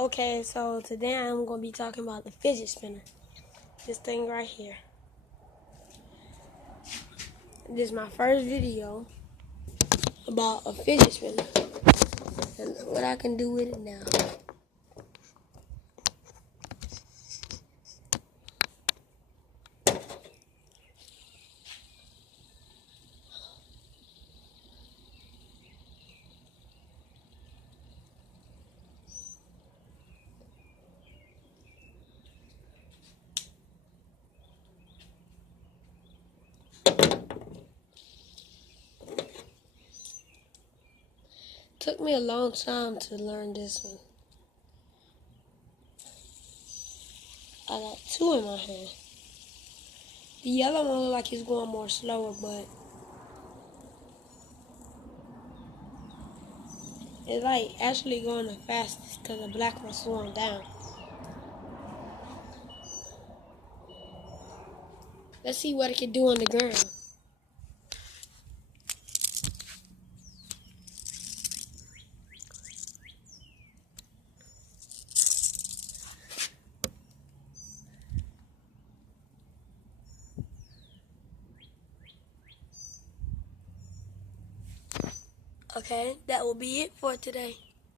Okay, so today I'm going to be talking about the fidget spinner. This thing right here. This is my first video about a fidget spinner and what I can do with it now. Took me a long time to learn this one. I got two in my hand. The yellow one looks like he's going more slower, but it's like actually going the fastest because the black one's slowing down. Let's see what it can do on the ground. Okay, that will be it for today.